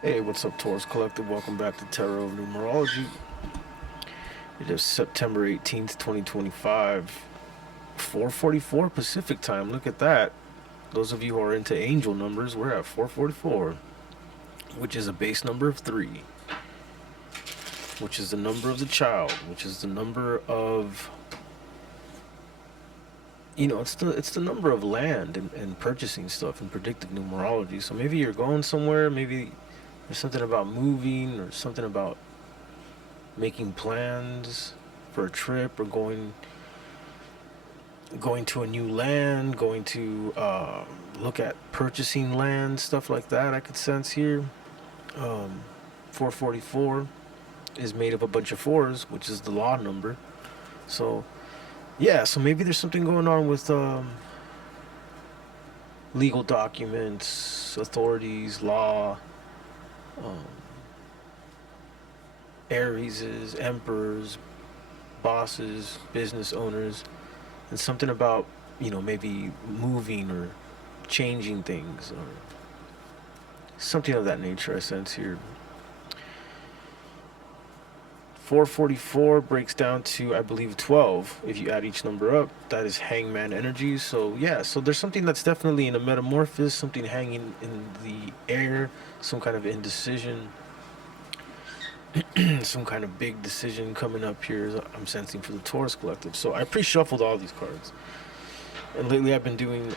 Hey, what's up, Taurus Collective? Welcome back to Tarot Numerology. It is September 18th, 2025, 4:44 Pacific time. Look at that. Those of you who are into angel numbers, we're at 4:44, which is a base number of 3, which is the number of the child, which is the number of, it's the number of land and purchasing stuff in predictive numerology. So maybe you're going somewhere, maybe there's something about moving or something about making plans for a trip or going to a new land, going to look at purchasing land, stuff like that. I could sense here. 444 is made of a bunch of fours, which is the law number. So yeah, so maybe there's something going on with legal documents, authorities, law, um, Arieses, emperors, bosses, business owners, and something about, maybe moving or changing things or something of that nature. I sense here. 444 breaks down to, I believe, 12. If you add each number up, that is hangman energy. So yeah, so there's something that's definitely in a metamorphosis, something hanging in the air, some kind of indecision, some kind of big decision coming up here. I'm sensing for the Taurus Collective. So I pre-shuffled all these cards, and lately I've been doing.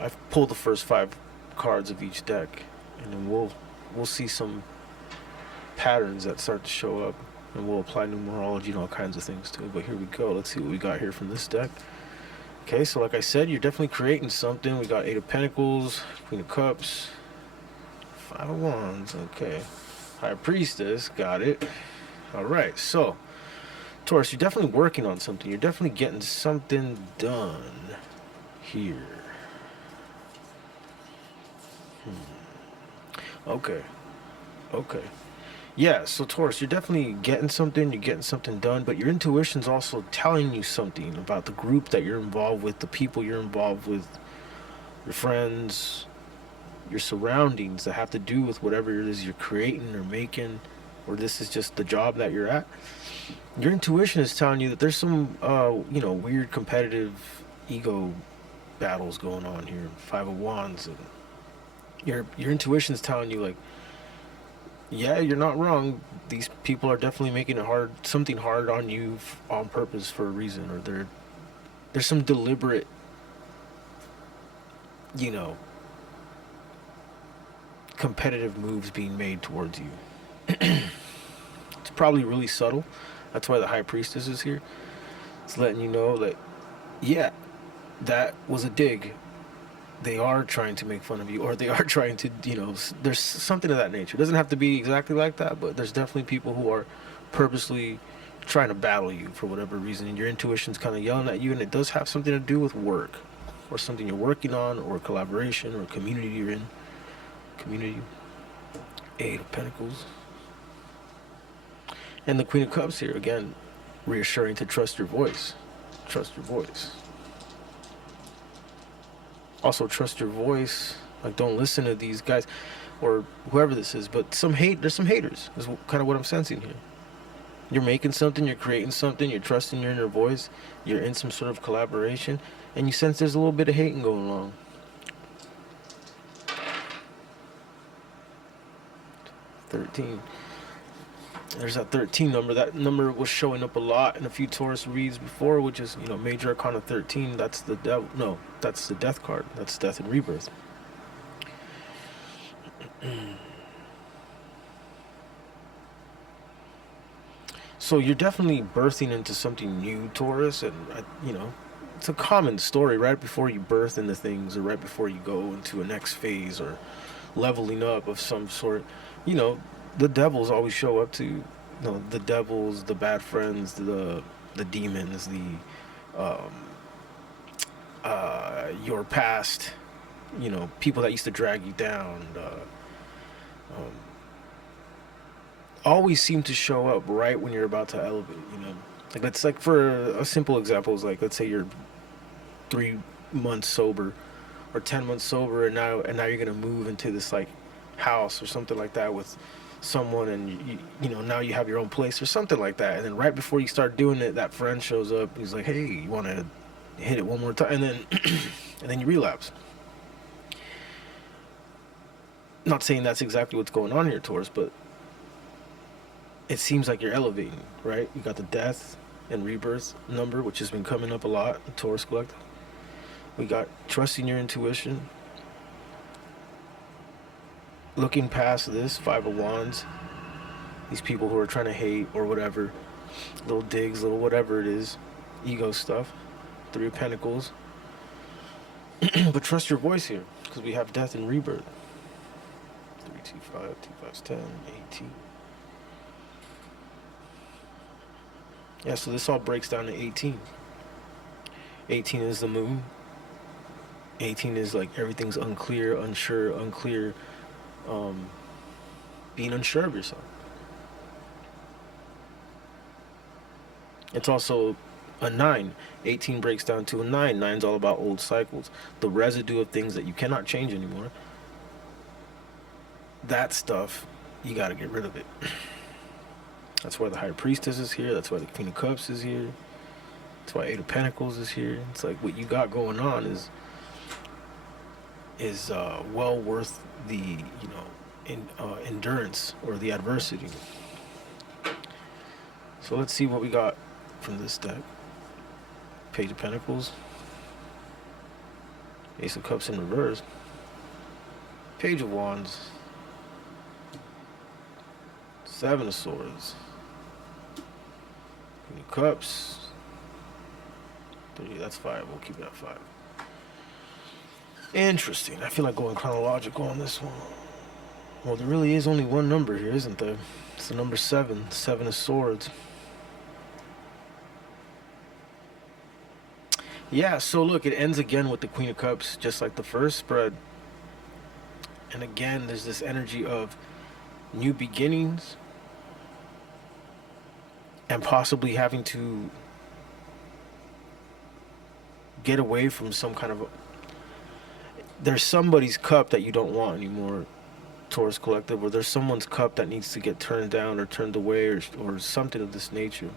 I've pulled the first 5 cards of each deck, and then we'll see some patterns that start to show up, and we'll apply numerology and all kinds of things to it. But here we go. Let's see what we got here from this deck. Okay, so like I said, you're definitely creating something. We got 8 of Pentacles, Queen of Cups, 5 of Wands. Okay, High Priestess, got it. All right, so Taurus, you're definitely working on something. You're definitely getting something done here. Okay, okay. Yeah, so Taurus, you're definitely you're getting something done, but your intuition's also telling you something about the group that you're involved with, the people you're involved with, your friends, your surroundings that have to do with whatever it is you're creating or making, or this is just the job that you're at. Your intuition is telling you that there's some, weird competitive ego battles going on here. 5 of Wands, and your intuition is telling you like, yeah, you're not wrong. These people are definitely making it hard, something hard on you on purpose for a reason, or there's some deliberate, you know, competitive moves being made towards you. It's probably really subtle. That's why the High Priestess is here. It's letting you know that, yeah, that was a dig. They are trying to make fun of you, or they are trying to, there's something of that nature. It doesn't have to be exactly like that, but there's definitely people who are purposely trying to battle you for whatever reason, and your intuition's kind of yelling at you, and it does have something to do with work, or something you're working on, or collaboration, or community you're in. Community. 8 of Pentacles. And the Queen of Cups here, again, reassuring to trust your voice. Trust your voice. Also trust your voice. Like, don't listen to these guys or whoever this is, but there's some haters is kind of what I'm sensing here. You're making something, you're creating something, you're trusting your inner voice, you're in some sort of collaboration, and you sense there's a little bit of hating going on. 13. There's that 13 number. That number was showing up a lot in a few Taurus reads before, which is, Major Arcana 13. That's the devil. No, that's the death card. That's death and rebirth. So you're definitely birthing into something new, Taurus, and it's a common story. Right before you birth into things, or right before you go into a next phase, or leveling up of some sort, you know, the devils always show up to, the devils, the bad friends, the demons, um, your past, people that used to drag you down. Um, Always seem to show up right when you're about to elevate. Like, let's, like, for a simple example is, like, let's say you're 3 months sober or 10 months sober, and now you're gonna move into this, like, house or something like that with someone, and you know, now you have your own place or something like that, and then right before you start doing it, that friend shows up. He's like, hey, you want to hit it one more time? And then and then you relapse. Not saying that's exactly what's going on here, Taurus, but it seems like you're elevating, right? You got the death and rebirth number, which has been coming up a lot in Taurus Collective. We got trusting your intuition, looking past this, Five of Wands, these people who are trying to hate or whatever, little digs, little whatever it is, ego stuff, Three of Pentacles. But trust your voice here, because we have death and rebirth. 3, 2, 5, 2, 5's 10, 18. Yeah, so this all breaks down to 18. 18 is the moon. 18 is like everything's unclear, unsure, unclear, being unsure of yourself. It's also a 9. 18 breaks down to a 9. 9's all about old cycles, the residue of things that you cannot change anymore. That stuff, you got to get rid of it. That's why the High Priestess is here. That's why the Queen of Cups is here. That's why Eight of Pentacles is here. It's like what you got going on is well worth the endurance or the adversity. So let's see what we got from this deck. Page of Pentacles, Ace of Cups in reverse, Page of Wands, Seven of Swords, Queen of Cups, 3, that's 5, we'll keep it at 5. Interesting. I feel like going chronological on this one. Well, there really is only one number here, isn't there? It's the number 7, Seven of Swords. Yeah, so look, it ends again with the Queen of Cups, just like the first spread. And again, there's this energy of new beginnings and possibly having to get away from some kind of there's somebody's cup that you don't want anymore, Taurus Collective, or there's someone's cup that needs to get turned down or turned away or something of this nature.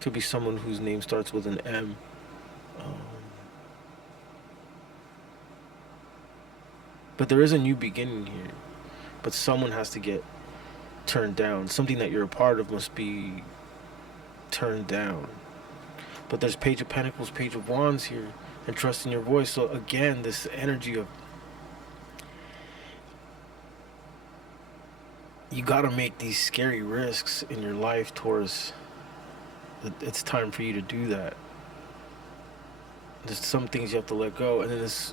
Could be someone whose name starts with an M. But there is a new beginning here. But someone has to get turned down. Something that you're a part of must be turned down. But there's Page of Pentacles, Page of Wands here, and trust in your voice. So again, this energy of you gotta make these scary risks in your life, Taurus. It's time for you to do that. There's some things you have to let go. And then this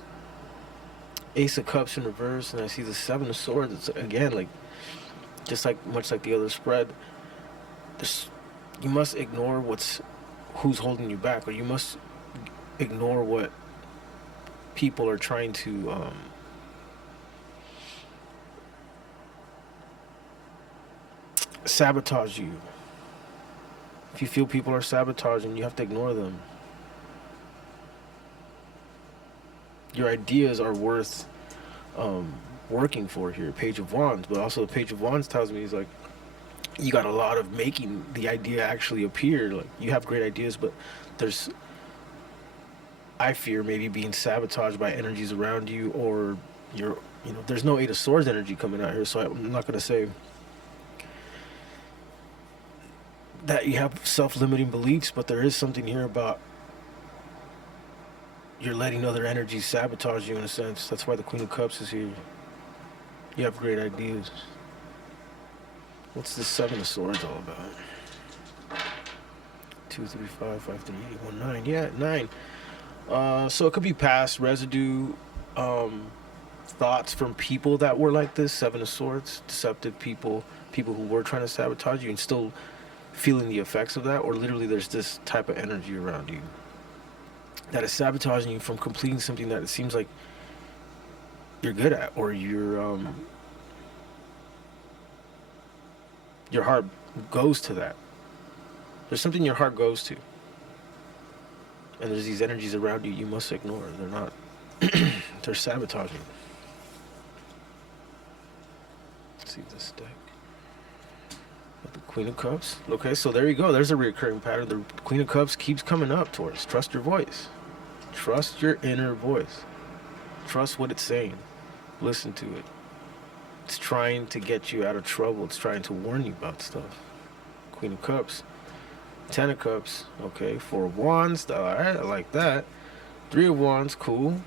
Ace of Cups in reverse, and I see the Seven of Swords. It's again like just like much like the other spread. You must ignore who's holding you back, or you must ignore what people are trying to sabotage you. If you feel people are sabotaging, you have to ignore them. Your ideas are worth working for here, Page of Wands. But also the Page of Wands tells me is like you got a lot of making the idea actually appear. Like you have great ideas, but there's, I fear, maybe being sabotaged by energies around you, or there's no Eight of Swords energy coming out here, so I'm not going to say that you have self-limiting beliefs, but there is something here about you're letting other energies sabotage you in a sense. That's why the Queen of Cups is here. You have great ideas. What's this Seven of Swords all about? 2, 3, 5, 5, 3, 8, 1, 9. Yeah, 9. So it could be past residue, thoughts from people that were like this. Seven of Swords, deceptive people who were trying to sabotage you, and still feeling the effects of that, or literally there's this type of energy around you that is sabotaging you from completing something that it seems like you're good at, or your heart goes to that. There's something your heart goes to, and there's these energies around you must ignore. They're not they're sabotaging. Let's see this deck. With the Queen of Cups. Okay, so there you go. There's a recurring pattern. The Queen of Cups keeps coming up, Taurus. Trust your voice. Trust your inner voice. Trust what it's saying. Listen to it. It's trying to get you out of trouble. It's trying to warn you about stuff. Queen of Cups. Ten of Cups. Okay, Four of Wands. Alright, I like that. Three of Wands. Cool.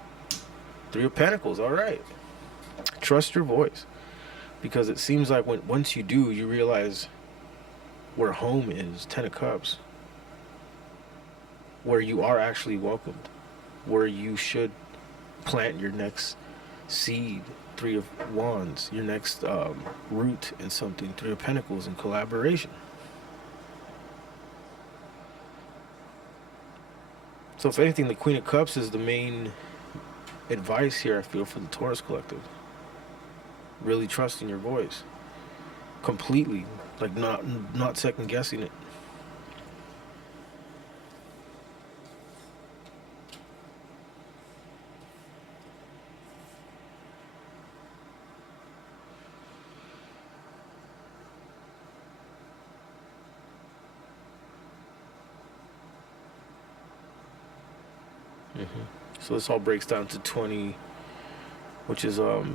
Three of Pentacles. Alright. Trust your voice. Because it seems like once you do, you realize where home is. Ten of Cups. Where you are actually welcomed. Where you should plant your next seed. Three of Wands. Your next root in something. Three of Pentacles in collaboration. So if anything, the Queen of Cups is the main advice here, I feel, for the Taurus collective. Really trusting your voice. Completely. Like not second guessing it. So this all breaks down to 20, which is a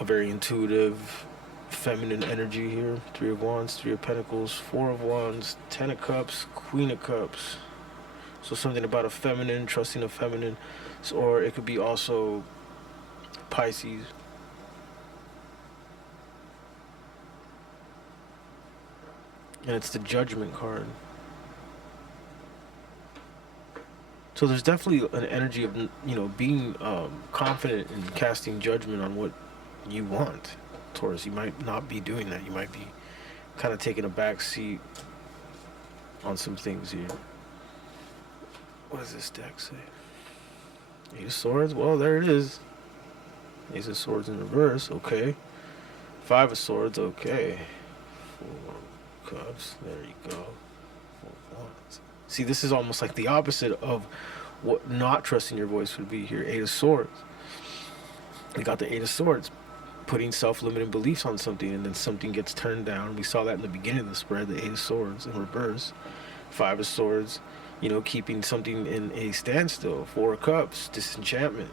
very intuitive, feminine energy here. Three of Wands, Three of Pentacles, Four of Wands, Ten of Cups, Queen of Cups. So something about a feminine, trusting a feminine, or it could be also Pisces. And it's the Judgment card. So there's definitely an energy of, being confident in casting judgment on what you want, Taurus. You might not be doing that. You might be kind of taking a back seat on some things here. What does this deck say? Eight of Swords? Well, there it is. Ace of Swords in reverse. Okay. Five of Swords. Okay. Four of Cups. There you go. Four of Wands. See, this is almost like the opposite of what not trusting your voice would be here. Eight of Swords. We got the Eight of Swords. Putting self-limiting beliefs on something, and then something gets turned down. We saw that in the beginning of the spread, the Eight of Swords in reverse. Five of Swords, keeping something in a standstill. Four of Cups, disenchantment.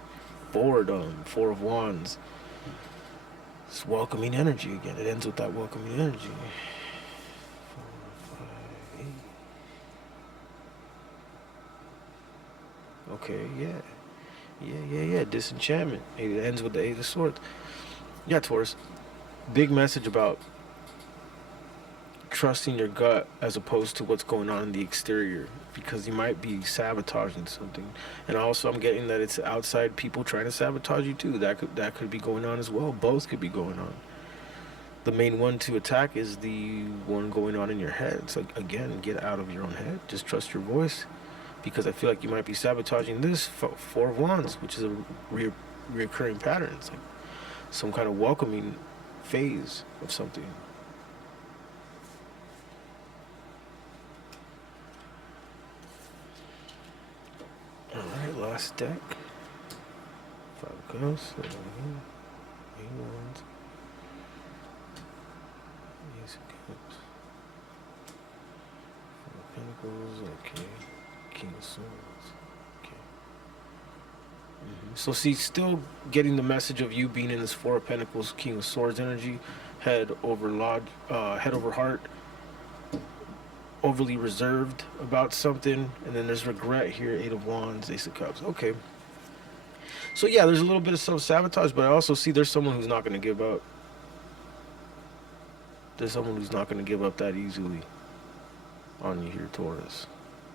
Boredom. Four of Wands. It's welcoming energy again. It ends with that welcoming energy. 4, 5, 8. Okay, yeah. Disenchantment. It ends with the Eight of Swords. Yeah, Taurus. Big message about trusting your gut as opposed to what's going on in the exterior, because you might be sabotaging something. And also, I'm getting that it's outside people trying to sabotage you too. That could be going on as well. Both could be going on. The main one to attack is the one going on in your head. So again, get out of your own head. Just trust your voice. Because I feel like you might be sabotaging this Four of Wands, which is a reoccurring pattern. It's like some kind of welcoming phase of something. Alright, last deck. Five of Cups. Eight of Wands. Ace of Cups. Four of Pentacles. Okay. King of Swords. Okay. So see, still getting the message of you being in this Four of Pentacles, King of Swords energy, head over heart, overly reserved about something, and then there's regret here. Eight of Wands, Ace of Cups. Okay. So yeah, there's a little bit of self-sabotage, but I also see there's someone who's not going to give up. There's someone who's not going to give up that easily on you here, Taurus.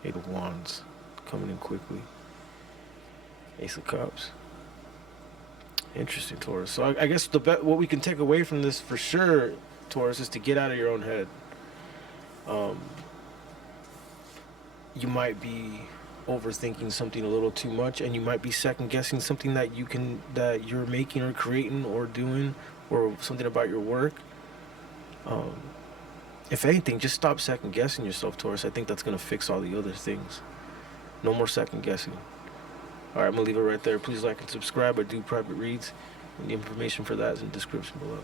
Eight of Wands coming in quickly. Ace of Cups. Interesting, Taurus. So I guess what we can take away from this for sure, Taurus, is to get out of your own head. You might be overthinking something a little too much, and you might be second guessing something that you're making or creating or doing, or something about your work. If anything, just stop second guessing yourself, Taurus. I think that's going to fix all the other things. No more second guessing. Alright, I'm going to leave it right there. Please like and subscribe. I do private reads, and the information for that is in the description below.